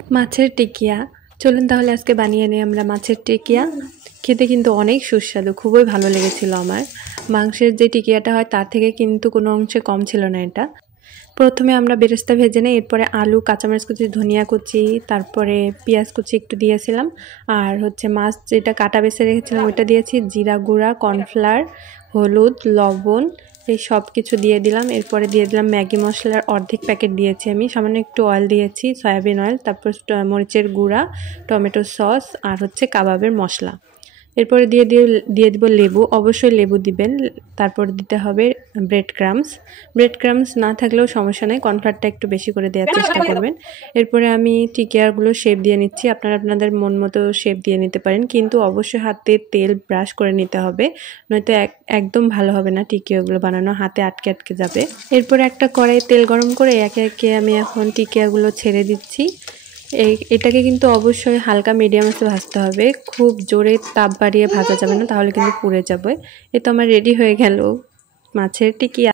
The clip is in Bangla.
মাছের টিকিয়া। চলুন তাহলে আজকে বানিয়ে নিই আমরা মাছের টিকিয়া। খেতে কিন্তু অনেক সুস্বাদু, খুবই ভালো লেগেছিল আমার। মাংসের যে টিকিয়াটা হয় তার থেকে কিন্তু কোনো অংশে কম ছিল না এটা। প্রথমে আমরা বেরেস্তা ভেজে নিই, এরপরে আলু, কাঁচামরিচ কুচি, ধনিয়া কুচি, তারপরে পেঁয়াজ কুচি একটু দিয়েছিলাম, আর হচ্ছে মাছ যেটা কাটা বেছে রেখেছিলাম ওইটা দিয়েছি, জিরা গুঁড়া, কর্নফ্লাওয়ার, হলুদ, লবণ, এই সব কিছু দিয়ে দিলাম। এরপরে দিয়ে দিলাম ম্যাগি মশলার অর্ধেক প্যাকেট দিয়েছি আমি, সামান্য একটু অয়েল দিয়েছি, সয়াবিন অয়েল, তারপর মরিচের গুঁড়া, টমেটো সস, আর হচ্ছে কাবাবের মশলা। এরপরে দিয়ে দিব লেবু, অবশ্যই লেবু দিবেন। তারপর দিতে হবে ব্রেড ক্রামস না থাকলেও সমস্যা নেই, কর্নফ্লাওয়ারটা একটু বেশি করে দেওয়ার চেষ্টা করবেন। এরপরে আমি টিকিয়াগুলো শেপ দিয়ে নিচ্ছি, আপনারা আপনাদের মন মতো শেপ দিয়ে নিতে পারেন, কিন্তু অবশ্যই হাতে তেল ব্রাশ করে নিতে হবে, নয়তো একদম ভালো হবে না টিকিয়াগুলো বানানো, হাতে আটকে আটকে যাবে। এরপরে একটা কড়াই তেল গরম করে একে একে আমি এখন টিকিয়াগুলো ছেড়ে দিচ্ছি। এটাকে কিন্তু অবশ্যই হালকা মিডিয়াম আঁচে ভাজতে হবে, খুব জোরে তাপ বাড়িয়ে ভাজা যাবে না, তাহলে কিন্তু পুড়ে যাবে। এ তো আমার রেডি হয়ে গেল মাছের টিকিয়া।